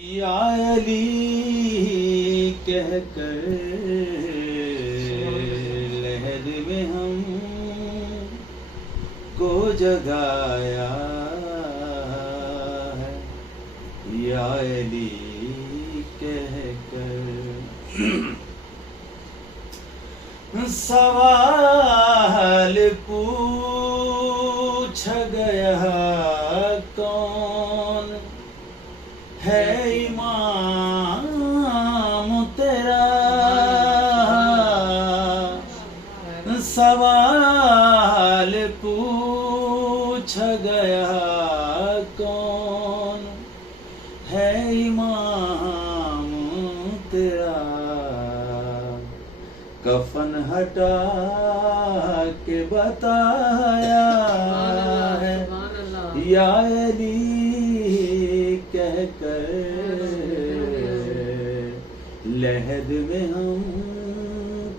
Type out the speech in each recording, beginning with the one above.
یا علی کہہ کر لہد میں ہم کو جگایا ہے، یا علی کہہ کر سوال پوچھ گیا کون ہے امام تیرا، سوال پوچھ گیا کون ہے امام تیرا، کفن ہٹا کے بتایا ہے، یا علی کہہ کر لہد میں ہم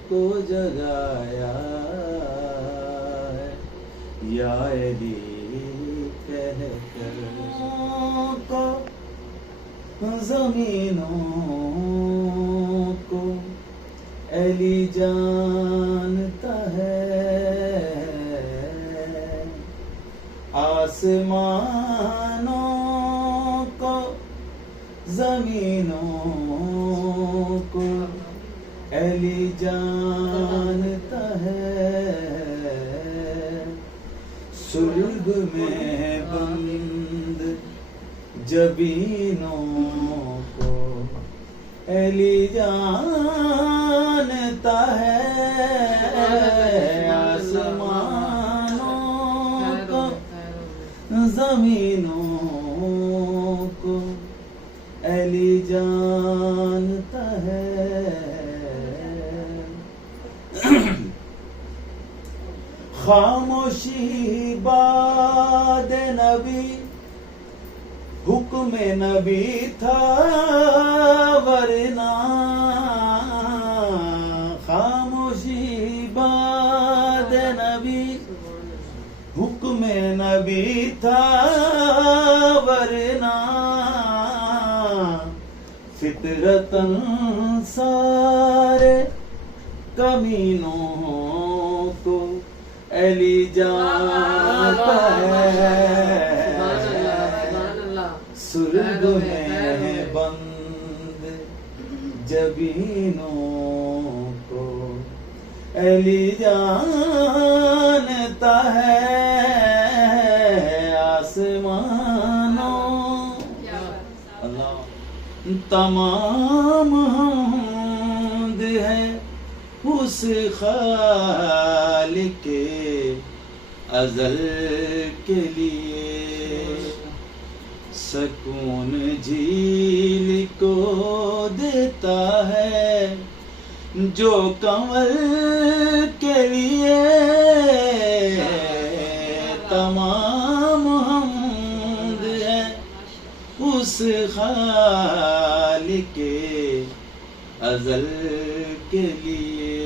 کو جگایا ہے، یا علی کہہ کر کو زمینوں کو علی جانتا ہے، آسمانوں کو زمینوں کو علی جانتا ہے، سلب میں بند جبینوں کو علی جانتا ہے، آسمانوں کو زمینوں کو علی جانتا ہے، خاموشی باد نبی حکم نبی تھا ورنہ، خاموشی باد نبی حکم نبی تھا ورنہ، فطرتاً سارے کمینوں کو علی جانتا ہے، سرگ میں بند جبینوں کو علی جانتا ہے، آسمانوں اللہ تمام حمد ہے اس خالق ازل کے لیے، سکون جھیل کو دیتا ہے جو کنول کے لیے، تمام حمد ہے اس خالق ازل کے لیے،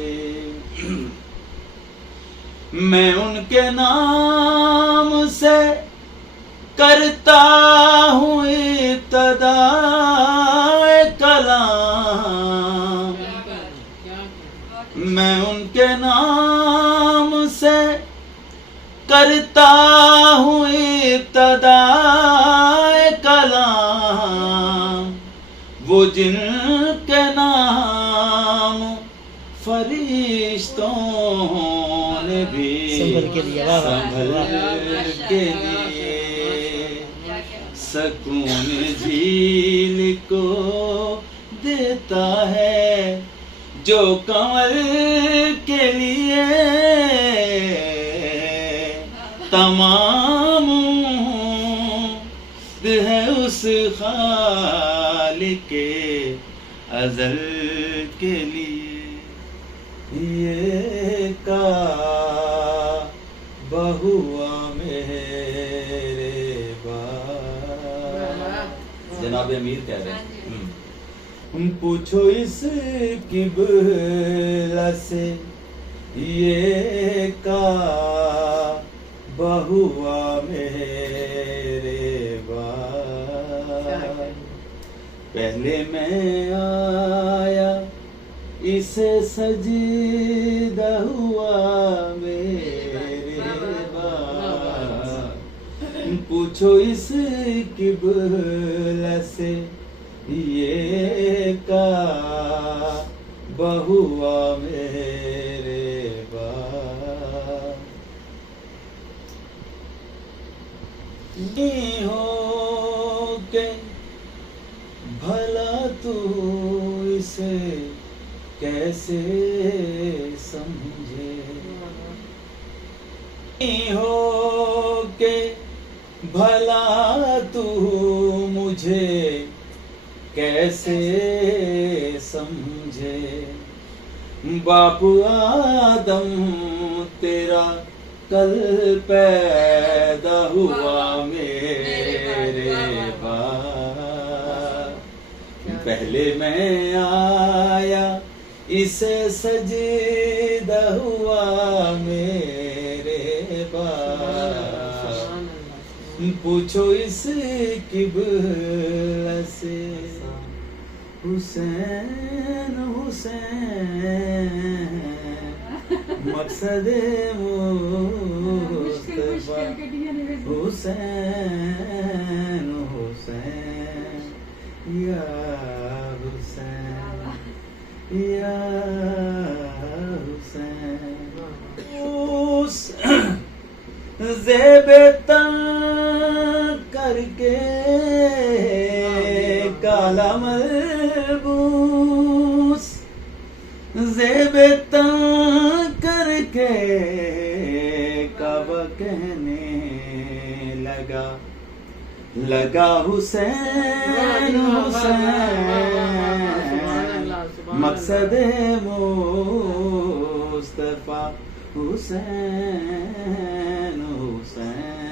میں ان کے نام سے کرتا ہوں ابتدا کلام، میں ان کے نام سے کرتا ہوں ابتدا کلام، وہ جن کے نام فرشتوں نے بھی سنبھل کے لیے، سکون جھیل کو دیتا ہے جو کنول کے لیے، تمام ہے اس خالق ازل کے لیے، یہ کعبہ ہوا میرے باپ، جناب امیر کہہ رہے ہیں، پوچھو اس قبلہ سے یہ کعبہ ہوا میرے باپ، پہلے میں آیا اسے سجدہ ہوا میرے بابا، پوچھو اس قبلہ سے یہ کعبہ ہوا میرے بابا، یہ ہو کہ بھلا تو اسے کیسے سمجھے، یہ ہو کہ بھلا تو مجھے کیسے سمجھے، باپ آدم تیرا کل پیدا ہوا میرے باپ، پہلے میں آیا اسے سجدہ ہوا میرے باپ، پوچھو اس قبلہ سے حسین حسین مقصد مصطفیٰ، حسین حسین یا حسین یا حسین، زیب تن کر کے کالا ملبوس، زیب تن کر کے کعبہ کہنے لگا حسین حسین مقصد مصطفیٰ، حسین حسین